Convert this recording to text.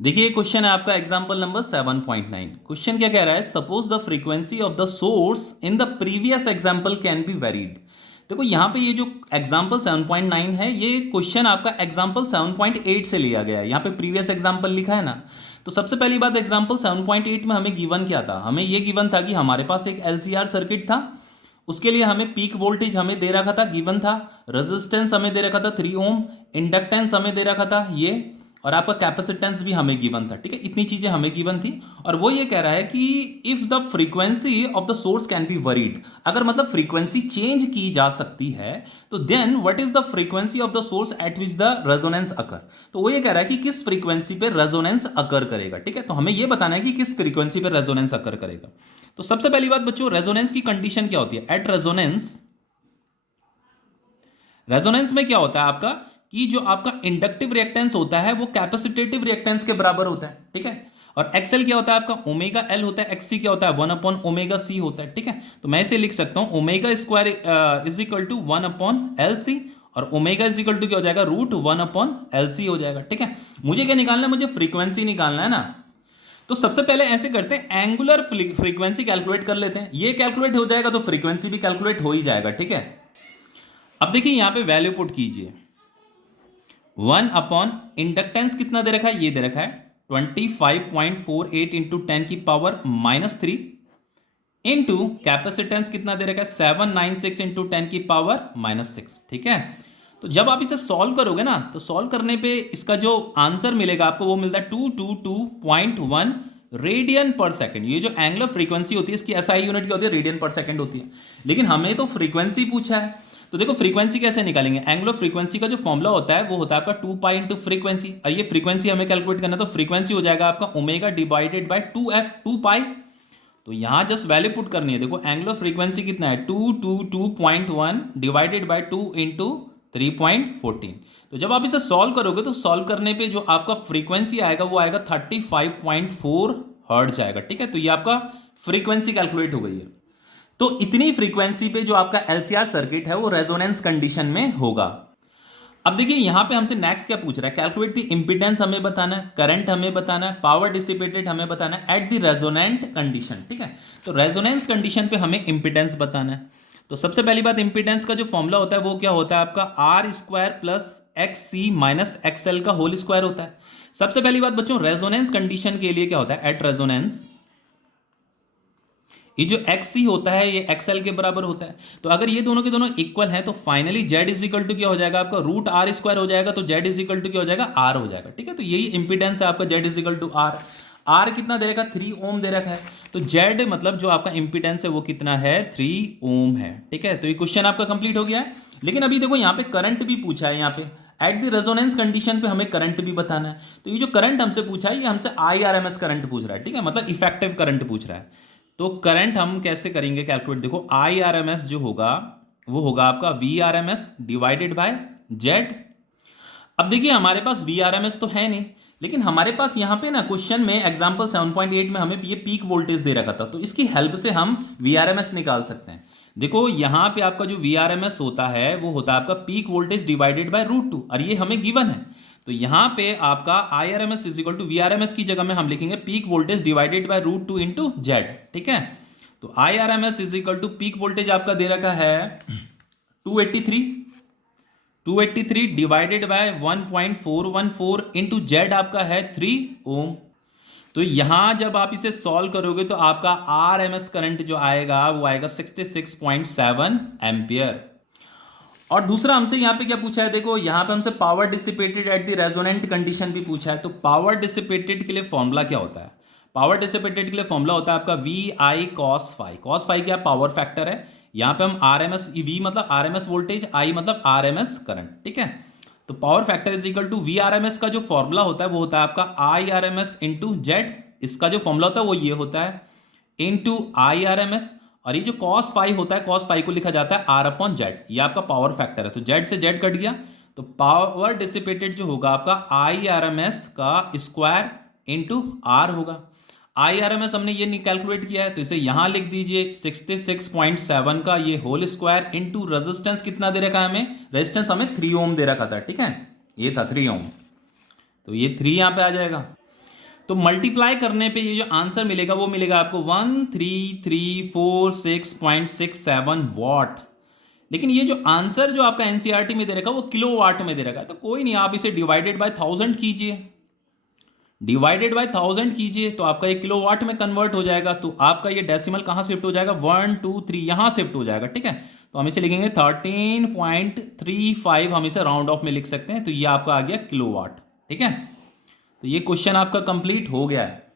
देखिए क्वेश्चन है आपका एग्जांपल नंबर 7.9। क्वेश्चन क्या कह रहा है, suppose the frequency of the source in the previous example can be varied. देखो यहाँ पे ये जो एग्जांपल 7.9 है ये क्वेश्चन आपका एग्जांपल 7.8 से लिया गया है। यहाँ पे प्रीवियस एग्जांपल लिखा है ना। तो सबसे पहली बात, एग्जांपल 7.8 में हमें गिवन क्या था, हमें ये गिवन था कि हमारे पास एक एलसीआर सर्किट था, उसके लिए हमें पीक वोल्टेज हमें दे रखा था, गिवन था, रेजिस्टेंस हमें दे रखा था 3 ओम, इंडक्टेंस हमें दे रखा था ये, और आपका कैपेसिटेंस भी हमें गिवन था। ठीक है, इतनी चीजें हमें गिवन थी। और वो ये कह रहा है कि if the frequency of the source can be varied, अगर मतलब फ्रीक्वेंसी चेंज की जा सकती है तो then what is the frequency of the source at which the resonance occur. तो वो ये कह रहा है कि किस फ्रीक्वेंसी पे रेजोनेंस अकर करेगा। ठीक है, तो हमें ये बताना है कि किस फ्रीक्वेंसी पे रेजोनेंस अकर करेगा। तो सबसे पहली बात बच्चों, रेजोनेंस की कंडीशन क्या होती है। एट रेजोनेंस, रेजोनेंस में क्या होता है आपका कि जो आपका इंडक्टिव रिएक्टेंस होता है वो कैपेसिटेटिव रिएक्टेंस के बराबर होता है। ठीक है, और एक्सएल क्या होता है आपका, ओमेगा एल होता है, एक्ससी क्या होता है 1 अपॉन ओमेगा सी होता है। ठीक है, तो मैं इसे लिख सकता हूं omega square is equal to 1 upon L C, और ओमेगा इज इक्वल टू क्या हो जाएगा रूट 1 अपॉन एल सी हो जाएगा। ठीक है, मुझे क्या निकालना है, मुझे फ्रीक्वेंसी निकालना है ना। तो सबसे पहले ऐसे करते हैं, एंगुलर फ्रीक्वेंसी कैलकुलेट कर लेते हैं। ये कैलकुलेट हो जाएगा तो फ्रीक्वेंसी भी कैलकुलेट हो ही जाएगा। ठीक है, अब देखिए यहां पे वैल्यू पुट कीजिए, 1 अपॉन इंडक्टेंस कितना दे रखा है, ये दे रखा है 25.48 इंटू 10 की पावर -3 इंटू कैपेसिटेंस कितना दे रखा है 796 इंटू 10 की पावर -6। ठीक है, तो जब आप इसे सॉल्व करोगे ना तो सॉल्व करने पे इसका जो आंसर मिलेगा आपको वो मिलता है 222.1 रेडियन पर सेकंड। ये जो एंगुलर फ्रीक्वेंसी होती है इसकी एसआई यूनिट क्या होती है, रेडियन पर सेकंड होती है। लेकिन हमें तो फ्रीक्वेंसी पूछा है, तो देखो फ्रीक्वेंसी कैसे निकालेंगे। एंगुलर फ्रीक्वेंसी का जो फॉर्मूला होता है वो होता है आपका 2 पाई इंटू फ्रीक्वेंसी, और ये फ्रीक्वेंसी हमें कैलकुलेट करना है तो फ्रीक्वेंसी हो जाएगा आपका ओमेगा डिवाइडेड बाय 2f 2 पाई। तो यहां जस्ट वैल्यू पुट करनी है। देखो एंगुलर फ्रीक्वेंसी कितना है 222.1 डिवाइडेड बाय 2 इंटू 3.14। तो जब आप इसे सॉल्व करोगे तो सॉल्व करने पे जो आपका फ्रीक्वेंसी आएगा वो आएगा 35.4 हर्ट्ज आएगा। ठीक है, तो ये आपका फ्रीक्वेंसी कैलकुलेट हो गई है। तो इतनी फ्रीक्वेंसी पे जो आपका एलसीआर सर्किट है वो रेजोनेंस कंडीशन में होगा। अब देखिए यहां पे हमसे नेक्स्ट क्या पूछ रहा है, कैलकुलेट द इंपीडेंस हमें बताना है, करंट हमें बताना है, पावर डिसिपेटेड हमें बताना है एट द रेजोनेंट कंडीशन। ठीक है, तो रेजोनेंस कंडीशन पे हमें इंपीडेंस बताना है। तो सबसे पहली बात, इंपीडेंस का जो फॉर्मूला होता है वो क्या होता है आपका R square plus X C minus XL का होल स्क्वायर होता है। सबसे पहली बात बच्चों, रेजोनेंस कंडीशन के लिए क्या होता है, एट रेजोनेंस ये जो एक्स सी होता है ये एक्सएल के बराबर होता है। तो अगर ये दोनों के दोनों इक्वल हैं तो finally Z is equal to क्या हो जाएगा आपका रूट आर स्क्वायर हो जाएगा, तो जेड इज इक्वल टू क्या हो जाएगा आर हो जाएगा। ठीक है, तो यही इंपीडेंस है आपका, Z is equal to R. R कितना दे रखा है 3 ओम दे रखा है, तो जेड मतलब जो आपका इंपीडेंस है वो कितना है 3 ओम है। ठीक है, तो ये क्वेश्चन आपका कंप्लीट हो गया है। लेकिन अभी देखो यहाँ पे करंट भी पूछा है, यहाँ पे एट द रेजोनेंस कंडीशन पे हमें करंट भी बताना है। तो ये जो करंट हमसे पूछा है ये हमसे IRMS करंट पूछ रहा है। ठीक है, मतलब इफेक्टिव करंट पूछ रहा है। तो करंट हम कैसे करेंगे कैलकुलेट, देखो IRMS जो होगा वो होगा आपका VRMS डिवाइडेड बाय जेड। अब देखिए हमारे पास VRMS तो है नहीं, लेकिन हमारे पास यहाँ पे ना क्वेश्चन में एग्जांपल 7.8 में हमें ये पीक वोल्टेज दे रखा था, तो इसकी हेल्प से हम VRMS निकाल सकते हैं। देखो यहाँ पे आपका जो VRMS होता है वो होता है आपका पीक वोल्टेज डिवाइडेड बाय √2, और ये हमें गिवन है। तो यहाँ पे आपका IRMS is equal to VRMS की जगह में हम लिखेंगे peak voltage divided by √2 into Z. ठीक है, तो IRMS is equal to peak voltage आपका दे रखा है 283 डिवाइडेड बाय 1.414 इंटू जेड आपका है 3 ओम। तो यहां जब आप इसे सॉल्व करोगे तो आपका RMS करंट जो आएगा वो आएगा 66.7 एम्पियर। और दूसरा हमसे यहाँ पे क्या पूछा है, देखो यहाँ पे हमसे power dissipated at the resonant condition भी पूछा है। तो पावर डिसिपेटेड के लिए फॉर्मूला क्या होता है, पावर डिसिपेटेड के लिए फॉर्मूला होता है आपका VI cos phi। cos phi क्या पावर फैक्टर है, यहाँ पे हम RMS, V मतलब RMS वोल्टेज, I मतलब RMS करंट। ठीक है, तो power factor is equal to VRMS का जो फॉर्मूला होता है वो होता है आपका IRMS इंटू जेड। इसका जो फॉर्मूला होता है वो ये होता है इंटू IRMS, और ये जो cos phi होता है cos phi को लिखा जाता है R अपॉन जेड। ये आपका पावर फैक्टर है, तो जेड से जेड कट गया, तो पावर डिसिपेटेड जो होगा आपका IRMS का स्क्वायर इंटू R होगा। IRMS हमने ये कैलकुलेट किया है तो इसे यहां लिख दीजिए 66.7 का ये होल स्क्वायर इंटू रेजिस्टेंस कितना दे रखा है हमें, रेजिस्टेंस हमें 3 ओम दे रखा था। ठीक है, ये था 3 ओम, तो ये 3 यहां पे आ जाएगा। तो मल्टीप्लाई करने पे ये जो आंसर मिलेगा वो मिलेगा आपको 133466.67 वॉट। लेकिन ये जो आंसर जो आपका एनसीईआरटी में दे रखा है वो किलो वाट में दे रखा है, तो कोई नहीं, आप इसे डिवाइडेड बाय 1000 कीजिए, डिवाइडेड बाय 1000 कीजिए तो आपका ये किलो वाट में कन्वर्ट हो जाएगा। तो आपका ये डेसिमल कहां शिफ्ट हो जाएगा, 1 2 3 यहां शिफ्ट हो जाएगा, ठीक है। तो हम इसे लिखेंगे 13.35, हम इसे राउंड ऑफ में लिख सकते हैं, तो ये आपका आ गया किलो वाट, ठीक है। तो ये क्वेश्चन आपका कंप्लीट हो गया है।